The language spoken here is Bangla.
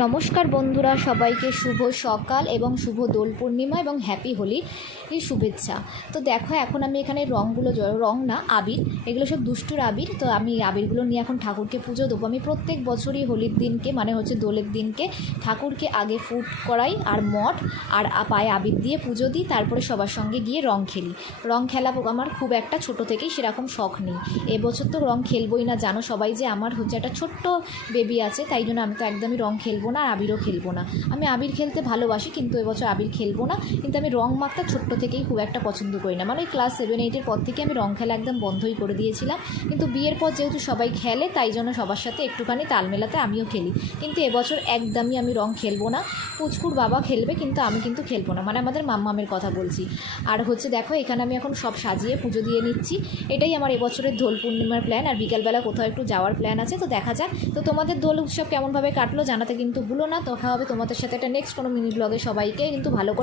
নমস্কার বন্ধুরা, সবাইকে শুভ সকাল এবং শুভ দোল পূর্ণিমা এবং হ্যাপি হোলি শুভেচ্ছা। তো দেখো, এখন আমি এখানে রঙগুলো, রঙ না আবির, এগুলো সব দুষ্টুর আবির। তো আমি আবিরগুলো নিয়ে এখন ঠাকুরকে পুজো দেবো। আমি প্রত্যেক বছরই হোলির দিনকে, মানে হচ্ছে দোলের দিনকে, ঠাকুরকে আগে ফুট করাই আর মঠ আর পায়ে আবির দিয়ে পুজো দিই, তারপরে সবার সঙ্গে গিয়ে রঙ খেলি। রঙ খেলা আমার খুব একটা ছোটো থেকেই সেরকম শখ নেই। এবছর তো রঙ খেলবই না, জানো সবাই যে আমার হচ্ছে একটা ছোট্ট বেবি আছে, তাই জন্য আমি তো একদমই রঙ খেলবো না আর আবিরও খেলবো না। আমি আবির খেলতে ভালোবাসি, কিন্তু এবছর আবির খেলবো না। কিন্তু আমি রঙ মাখতে ছোট্ট থেকেই খুব একটা পছন্দ করি না, মানে ওই ক্লাস 7-8 পর থেকে আমি রঙ খেলা একদম বন্ধই করে দিয়েছিলাম। কিন্তু বিয়ের পর যেহেতু সবাই খেলে, তাই জন্য সবার সাথে একটুখানি তাল মেলাতে আমিও খেলি। কিন্তু এবছর একদমই আমি রঙ খেলবো না। পুচকুর বাবা খেলবে, কিন্তু আমি কিন্তু খেলবো না, মানে আমাদের মাম্মামের কথা বলছি। আর হচ্ছে দেখো, এখানে আমি এখন সব সাজিয়ে পুজো দিয়ে নিচ্ছি। এটাই আমার এবছরের দোল পূর্ণিমার প্ল্যান। আর বিকালবেলা কোথাও একটু যাওয়ার প্ল্যান আছে, তো দেখা যাক। তো তোমাদের দোল উৎসব কেমনভাবে কাটলো জানাতে কিন্তু ভুলো না। দেখা হবে তোমাদের সাথে একটা নেক্সট কোনো মিনি ব্লগে। সবাইকে কিন্তু ভালো করে